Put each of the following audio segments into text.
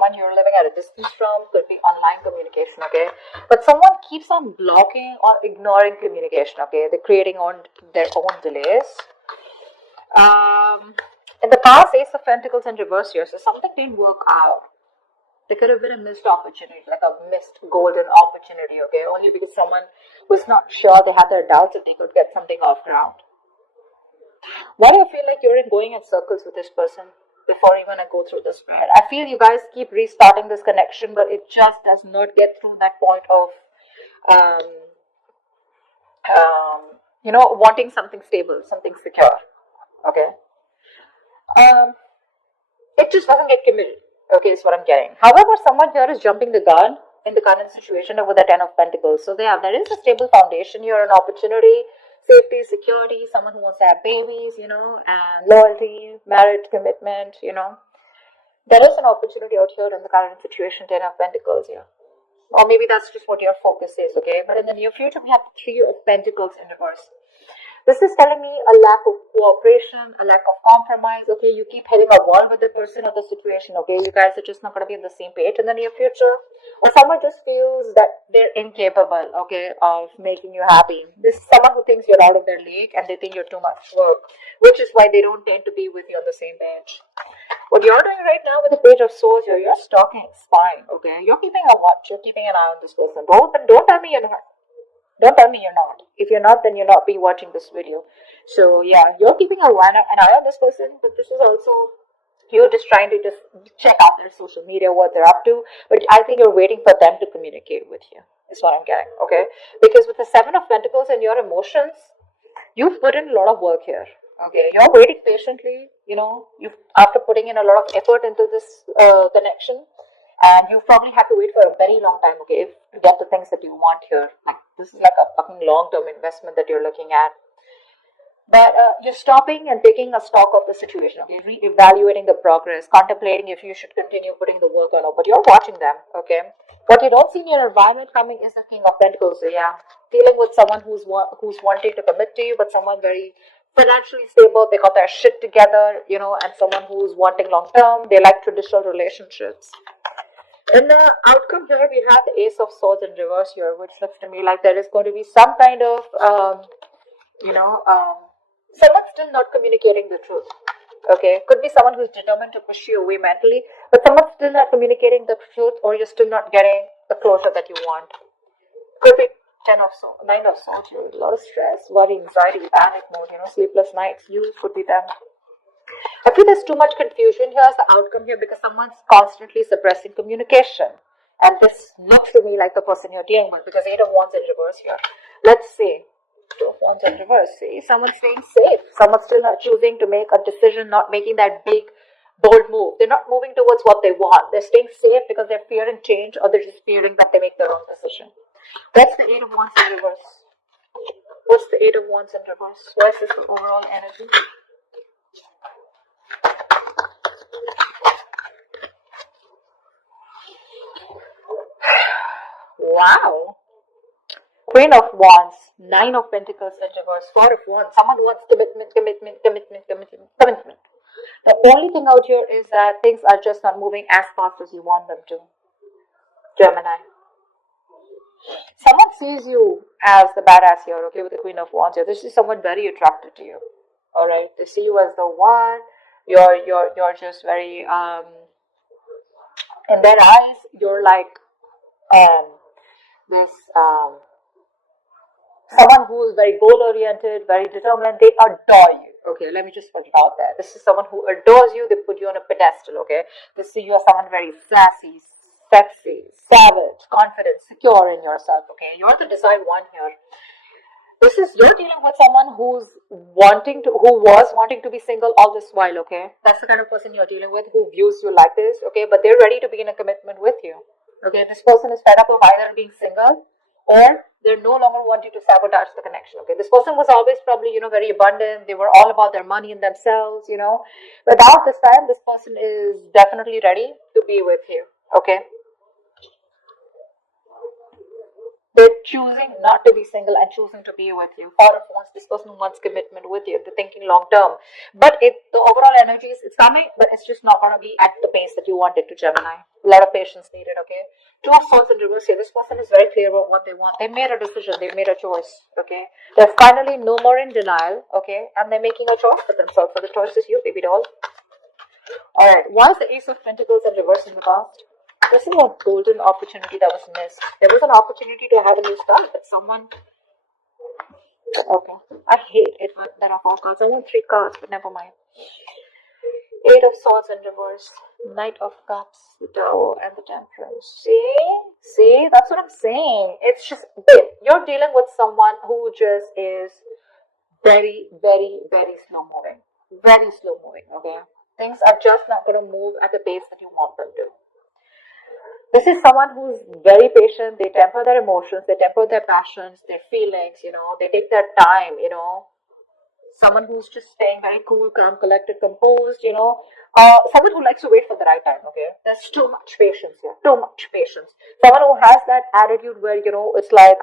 someone you're living at a distance from, could be online communication, okay? But someone keeps on blocking or ignoring communication, okay? They're creating on their own delays. In the past, Ace of Pentacles in reverse here, so something didn't work out. There could have been a missed opportunity, like a missed golden opportunity, okay? Only because someone was not sure, they had their doubts that they could get something off ground. Why do you feel like you're going in circles with this person before even I go through this spread? I feel you guys keep restarting this connection, but it just does not get through that point of, wanting something stable, something secure, okay? It just doesn't get committed. Okay, is what I'm getting. However, someone here is jumping the gun in the current situation over the Ten of Pentacles. So there is a stable foundation here, an opportunity, safety, security, someone who wants to have babies, and loyalty, marriage, commitment, There is an opportunity out here in the current situation, Ten of Pentacles here. Or maybe that's just what your focus is, okay? But in the near future, we have the Three of Pentacles in reverse. This is telling me a lack of cooperation, a lack of compromise, okay? You keep hitting a wall with the person or the situation, okay? You guys are just not going to be on the same page in the near future. Or someone just feels that they're incapable, okay, of making you happy. This is someone who thinks you're out of their league and they think you're too much work, which is why they don't tend to be with you on the same page. What you're doing right now with the Page of Swords, you're stalking, spying, okay? You're keeping a watch, you're keeping an eye on this person. Don't tell me you're not. Don't tell me you're not. If you're not, then you're not be watching this video. So yeah, you're keeping an eye on this person, but this is also you're just trying to just check out their social media, what they're up to. But I think you're waiting for them to communicate with you. Is what I'm getting, okay? Because with the Seven of Pentacles and your emotions, you've put in a lot of work here. Okay, you're waiting patiently. You've after putting in a lot of effort into this connection. And you probably have to wait for a very long time, okay, to get the things that you want here. Like, this is like a fucking long-term investment that you're looking at. But you're stopping and taking a stock of the situation, okay, re-evaluating the progress, contemplating if you should continue putting the work or not. But you're watching them, okay. What you don't see in your environment coming is the King of Pentacles. So yeah, dealing with someone who's wanting to commit to you, but someone very financially stable, they got their shit together, and someone who's wanting long-term, they like traditional relationships. In the outcome here, we have the Ace of Swords in reverse here, which looks to me like there is going to be some kind of, someone still not communicating the truth. Okay, could be someone who's determined to push you away mentally, but someone's still not communicating the truth, or you're still not getting the closure that you want. Could be Nine of Swords here, a lot of stress, worry, anxiety, panic mode, sleepless nights. You could be them. I feel there's too much confusion here as the outcome here because someone's constantly suppressing communication. And this looks to me like the person you're dealing with because Eight of Wands in reverse here. Let's see. Two of Wands in reverse. See, someone's staying safe. Someone's still not choosing to make a decision, not making that big, bold move. They're not moving towards what they want. They're staying safe because they're fearing change or they're just fearing that they make their own decision. That's the Eight of Wands in reverse. What's the Eight of Wands in reverse? What is the overall energy? Wow. Queen of Wands, Nine of Pentacles in reverse, Four of Wands. Someone wants commitment. The only thing out here is that things are just not moving as fast as you want them to. Gemini. Someone sees you as the badass here, okay, with the Queen of Wands here. This is someone very attracted to you. Alright. They see you as the one. You're just very in their eyes, you're like this someone who is very goal oriented, very determined. They adore you. Okay, let me just put it out there. This is someone who adores you. They put you on a pedestal. Okay, they see you as someone very sassy, sexy, savage, confident, secure in yourself. Okay, you're the desired one here. You're dealing with someone who was wanting to be single all this while. Okay, that's the kind of person you're dealing with who views you like this. Okay, but they're ready to be in a commitment with you. Okay, this person is fed up of either being single or they're no longer wanting to sabotage the connection. Okay, this person was always probably, very abundant. They were all about their money and themselves, But now this time, this person is definitely ready to be with you. Okay. They're choosing not to be single and choosing to be with you. Or wants this person wants commitment with you. They're thinking long term. But the overall energy is it's coming, but it's just not going to be at the pace that you want it to, Gemini. A lot of patience needed, okay? Two of Swords in reverse here. This person is very clear about what they want. They made a decision. They made a choice, okay? They're finally no more in denial, okay? And they're making a choice for themselves. So the choice is you, baby doll. Alright, why is the Ace of Pentacles in reverse in the past? This is a golden opportunity that was missed. There was an opportunity to have a new start, but someone... Okay. I hate it when there are 4 cards. I want 3 cards, but never mind. 8 of Swords in reverse. Knight of Cups, the Tower, and the Temperance. See? See? That's what I'm saying. It's just... Babe, you're dealing with someone who just is very, very, very slow moving. Very slow moving, okay? Things are just not going to move at the pace that you want them to. This is someone who's very patient. They temper their emotions, they temper their passions, their feelings, they take their time, Someone who's just staying very cool, calm, collected, composed, someone who likes to wait for the right time, okay? There's too much patience here, too much patience. Someone who has that attitude where, it's like,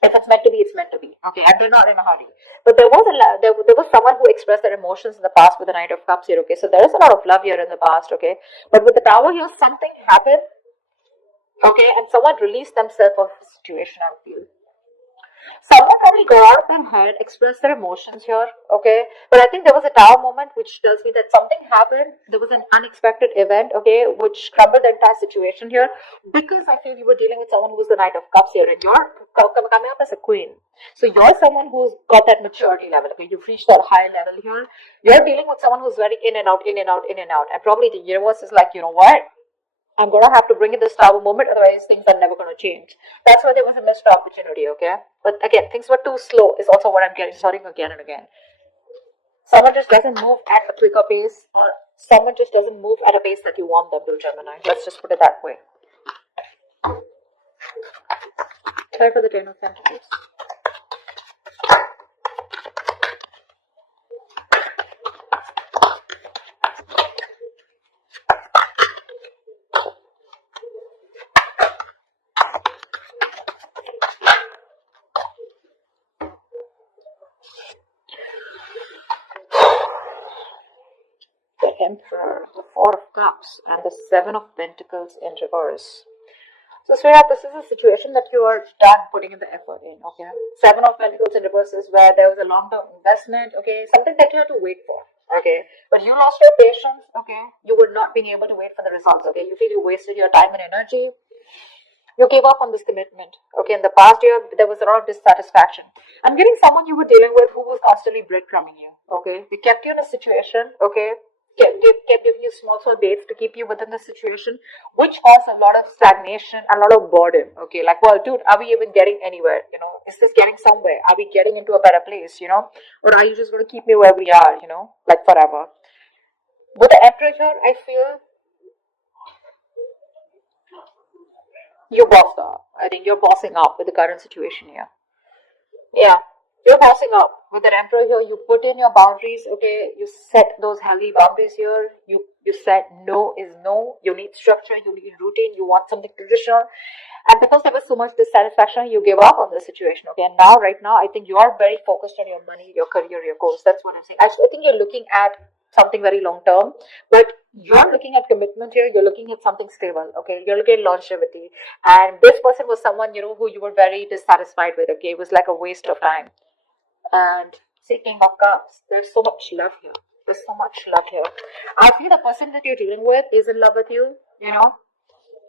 if it's meant to be, it's meant to be. Okay, and they're not in a hurry. But there was someone who expressed their emotions in the past with the Knight of Cups here. Okay, so there is a lot of love here in the past. Okay, but with the Tower here, something happened. Okay, and someone released themselves of the situation. I feel someone probably go out of their head, express their emotions here. Okay, but I think there was a Tower moment which tells me that something happened. There was an unexpected event. Okay, which crumbled the entire situation here because I feel you were dealing with someone who was the Knight of Cups here, and you're coming up as a queen. So you're someone who's got that maturity level. Okay, you've reached that high level here. You're dealing with someone who's very in and out, in and out, in and out, and probably the universe is like, you know what? I'm going to have to bring in this Tower moment, otherwise things are never going to change. That's why there was a missed opportunity, okay? But again, things were too slow is also what I'm getting, starting again and again. Someone just doesn't move at a quicker pace, or someone just doesn't move at a pace that you want them to, Gemini. Let's just put it that way. Try for the 10 of Pentacles. The Emperor, the 4 of Cups, and the 7 of Pentacles in reverse. So, sweetheart, this is a situation that you are done putting in the effort in, okay? 7 of Pentacles in reverse is where there was a long-term investment, okay? Something that you had to wait for, okay? But you lost your patience, okay? You were not being able to wait for the results, okay? You feel you wasted your time and energy. You gave up on this commitment, okay? In the past year, there was a lot of dissatisfaction. I'm getting someone you were dealing with who was constantly breadcrumbing you, okay? They kept you in a situation, okay? Kept giving you small baits to keep you within the situation, which caused a lot of stagnation, a lot of boredom. Okay, like, well, dude, are we even getting anywhere? Is this getting somewhere? Are we getting into a better place? Or are you just going to keep me where we are? Like forever. With the Emperor here, I feel you bossed up. I think you're bossing up with the current situation here. Yeah. You're bossing up. With the Emperor here, you put in your boundaries, okay? You set those healthy boundaries here. You said no is no. You need structure, you need routine, you want something traditional. And because there was so much dissatisfaction, you gave up on the situation, okay? And now, right now, I think you are very focused on your money, your career, your goals. That's what I'm saying. I think you're looking at something very long term, but you're looking at commitment here. You're looking at something stable, okay? You're looking at longevity. And this person was someone, who you were very dissatisfied with, okay? It was like a waste of time. And see, King of Cups, there's so much love here. There's so much love here. I feel the person that you're dealing with is in love with you,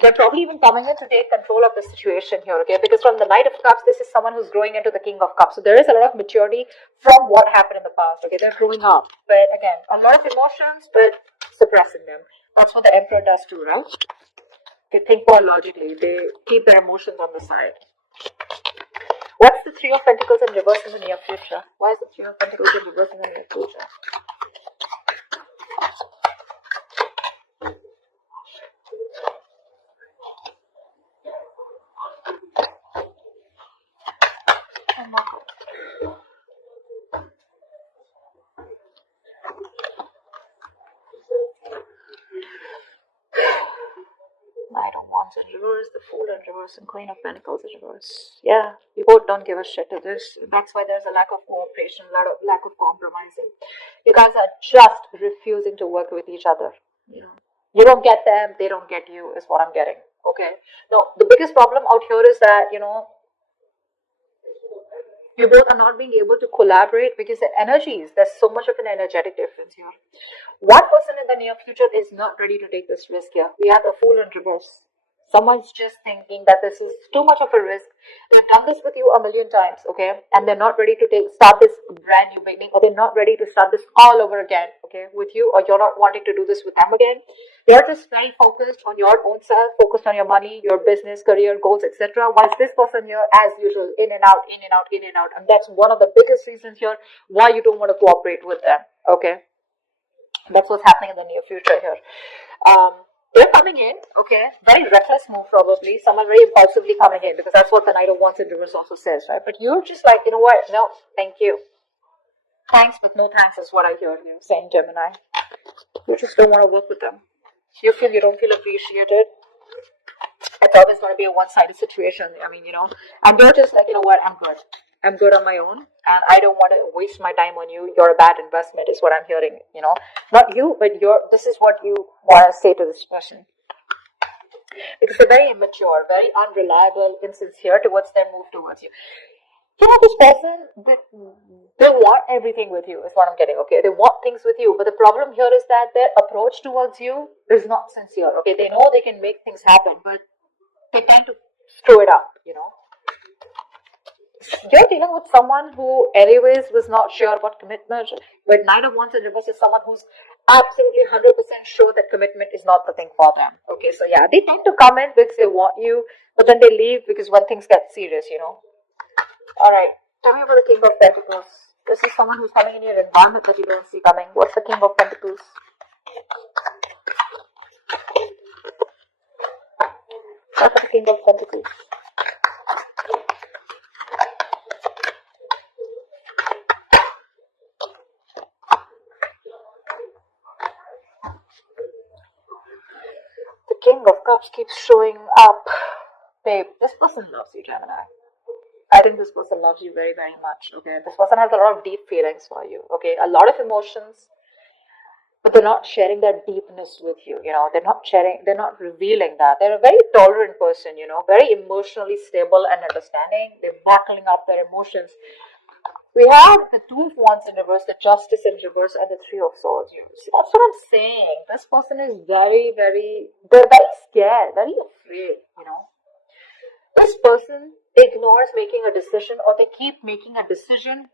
They're probably even coming in to take control of the situation here, okay? Because from the Knight of Cups, this is someone who's growing into the King of Cups. So there is a lot of maturity from what happened in the past, okay? They're growing up. But again, a lot of emotions, but suppressing them. That's what the Emperor does too, right? They think more logically. They keep their emotions on the side. What's the 3 of Pentacles in reverse in the near future? Why is the 3 of Pentacles in reverse in the near future? Oh my God. Knight of Wands Wands in reverse, the Fool in reverse, and Queen of Pentacles in reverse. Yeah, you both don't give a shit to this. That's why there's a lack of cooperation, lack of compromising. You guys are just refusing to work with each other. You don't get them, they don't get you, is what I'm getting. Okay. Now, the biggest problem out here is that, you both are not being able to collaborate because the energies, there's so much of an energetic difference here. One person in the near future is not ready to take this risk here. We have the Fool in reverse. Someone's just thinking that this is too much of a risk. They've done this with you a million times, okay? And they're not ready to start this brand new beginning, or they're not ready to start this all over again, okay, with you, or you're not wanting to do this with them again. You're just very focused on your own self, focused on your money, your business, career, goals, etc. Whilst this person here, as usual, in and out, in and out, in and out. And that's one of the biggest reasons here why you don't want to cooperate with them, okay? That's what's happening in the near future here. They're coming in, okay, very reckless move probably, someone very impulsively coming in, because that's what the Knight of Wands in reverse also says, right? But you're just like, you know what, no, thank you. Thanks, but no thanks is what I hear you saying, Gemini. You just don't want to work with them. You don't feel appreciated. It's always going to be a one-sided situation. I mean, and you're just like, you know what, I'm good. I'm good on my own, and I don't want to waste my time on you. You're a bad investment is what I'm hearing, Not you, but this is what you want to say to this person. Because they're very immature, very unreliable, insincere towards their move towards you. This person, they want everything with you, is what I'm getting, okay? They want things with you, but the problem here is that their approach towards you is not sincere, okay? They know they can make things happen, but they tend to screw it up, You're dealing with someone who anyways was not sure about commitment, but Knight of Wands in reverse is someone who's absolutely 100% sure that commitment is not the thing for them. Okay, so yeah, they tend to come in because they want you, but then they leave because when things get serious, Alright, tell me about the King of Pentacles. This is someone who's coming in your environment that you don't see coming. What's the King of Pentacles? What's the King of Pentacles? The King of Cups keeps showing up. Babe, this person loves you, Gemini. I think this person loves you very, very much, okay? This person has a lot of deep feelings for you, okay? A lot of emotions, but they're not sharing that deepness with you, They're not revealing that. They're a very tolerant person, very emotionally stable and understanding. They're bottling up their emotions. We have the Two of Wands in reverse, the Justice in reverse, and the Three of Swords. See, that's what I'm saying. This person is they're very scared, very afraid, This person ignores making a decision, or they keep making a decision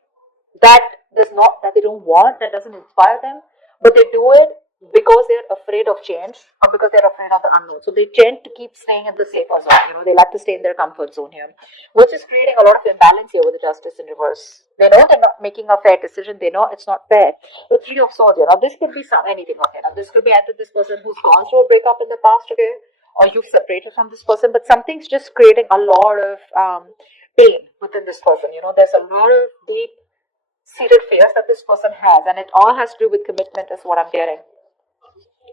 that they don't want, that doesn't inspire them, but they do it because they're afraid of change or because they're afraid of the unknown. So they tend to keep staying in the safer zone. They like to stay in their comfort zone here, which is creating a lot of imbalance here with the Justice in reverse. They know they're not making a fair decision. They know it's not fair. The Three of Swords, this could be anything, okay? Now this could be either this person who's gone through a breakup in the past, okay? Or you've separated from this person, but something's just creating a lot of pain within this person. There's a lot of deep seated fears that this person has, and it all has to do with commitment is what I'm getting.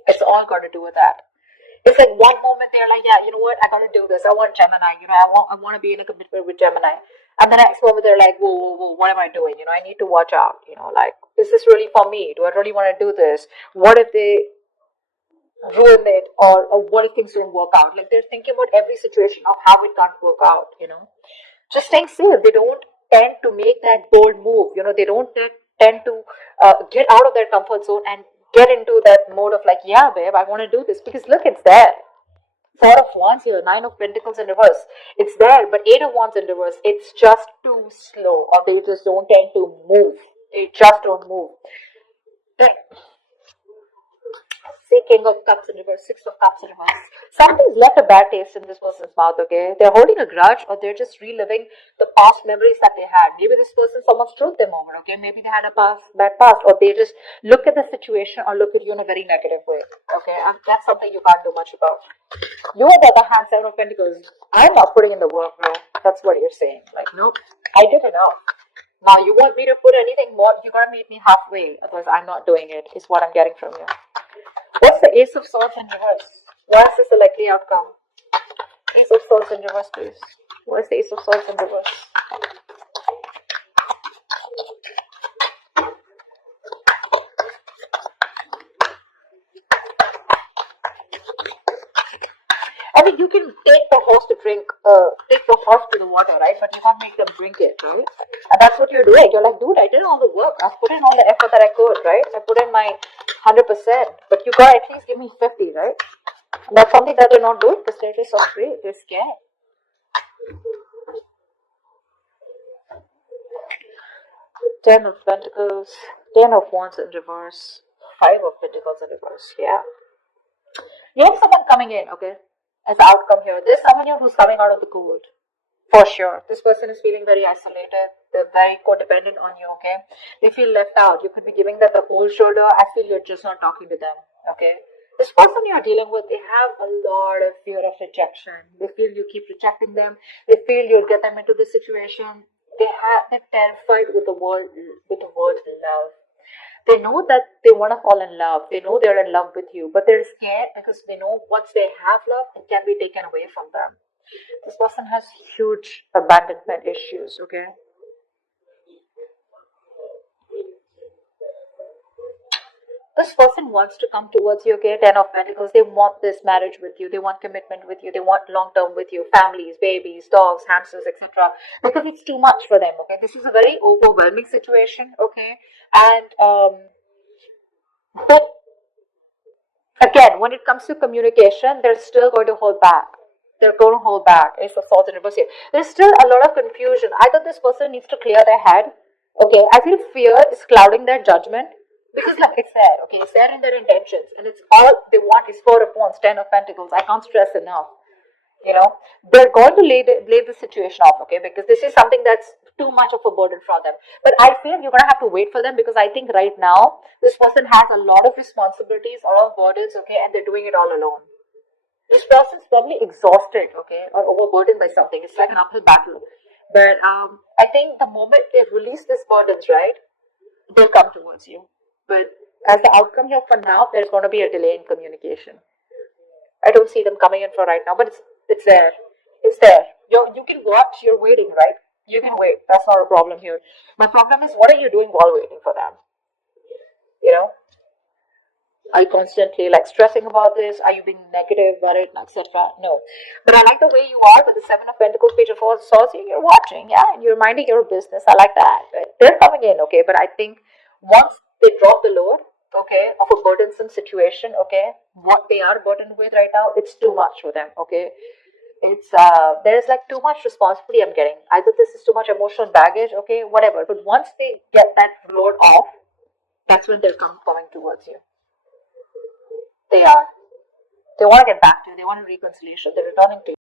It's all got to do with that. It's like one moment they're like, yeah, you know what, I gotta do this. I want Gemini, I want to be in a commitment with Gemini. And the next moment they're like, whoa, what am I doing? I need to watch out. Is this really for me? Do I really want to do this? What if they ruin it, or what if things don't work out? Like, they're thinking about every situation of how it can't work out, Just staying safe. They don't tend to make that bold move, They don't tend to get out of their comfort zone and get into that mode of like, yeah, babe, I want to do this, because look, it's there. Four of Wands here, Nine of Pentacles in reverse. It's there, but Eight of Wands in reverse. It's just too slow, or they just don't tend to move. They just don't move. See, King of Cups in reverse, Six of Cups in reverse. Something's left a bad taste in this person's mouth, okay? They're holding a grudge, or they're just reliving the past memories that they had. Maybe this person, someone screwed them over, okay? Maybe they had a bad past, or they just look at the situation or look at you in a very negative way, okay? And that's something you can't do much about. You, on the other hand, Seven of Pentacles, I'm not putting in the work, bro. That's what you're saying. Like, nope, I did enough. Now, you want me to put anything more, you gotta meet me halfway, otherwise I'm not doing it, is what I'm getting from you. What's the Ace of Swords in reverse? What is the likely outcome? Ace of Swords in reverse, please. Where's the Ace of Swords in reverse? I mean, you can take the horse to drink, take the horse to the water, right? But you can't make them drink it, right? And that's what you're doing. You're like, dude, I did all the work. I've put in all the effort that I could, right? I put in my 100%. But you gotta at least give me 50, right? And that's something that they're not doing because they're just so afraid. They're scared. Ten of Pentacles, Ten of Wands in reverse, Five of Pentacles in reverse. Yeah. You have someone coming in, okay? As the outcome here. There's someone here who's coming out of the cold. For sure. This person is feeling very isolated. They're very codependent on you, okay? They feel left out. You could be giving them the cold shoulder. I feel you're just not talking to them, okay? This person you're dealing with, they have a lot of fear of rejection. They feel you keep rejecting them. They feel you'll get them into this situation. They're terrified with the word love. They know that they want to fall in love. They know they're in love with you, but they're scared because they know once they have love, it can be taken away from them. This person has huge abandonment issues, okay? This person wants to come towards you, okay? Ten of Pentacles. They want this marriage with you. They want commitment with you. They want long term with you. Families, babies, dogs, hamsters, etc. Because it's too much for them, okay? This is a very overwhelming situation, okay? And but again, when it comes to communication, they're still going to hold back. They're going to hold back. Ace of Swords in reverse here. There's still a lot of confusion. Either this person needs to clear their head. Okay, I feel fear is clouding their judgment. Because look, it's there, okay? It's there in their intentions. And it's all they want is Four of Wands, Ten of Pentacles. I can't stress enough. You know, they're going to lay the situation off, okay? Because this is something that's too much of a burden for them. But I feel you're going to have to wait for them because I think right now, this person has a lot of responsibilities, a lot of burdens, okay? And they're doing it all alone. This person's probably exhausted, okay? Or overburdened by something. It's like an uphill battle. But I think the moment they release these burdens, right, they'll come towards you. But as the outcome here for now, there's going to be a delay in communication. I don't see them coming in for right now, but it's there. It's there. You can watch, you're waiting, right? You can wait. That's not a problem here. My problem is, what are you doing while waiting for them? You know? Are you constantly like stressing about this? Are you being negative, worried, etc.? No. But I like the way you are with the Seven of Pentacles, Page of Swords. You're watching, yeah, and you're minding your business. I like that. But they're coming in, okay? But I think once they drop the load, okay, of a burdensome situation, okay, what they are burdened with right now, it's too much for them, okay? It's there's like too much responsibility I'm getting. Either this is too much emotional baggage, okay, whatever. But once they get that load off, that's when they're coming towards you. They are. They want to get back to you. They want a reconciliation. They're returning to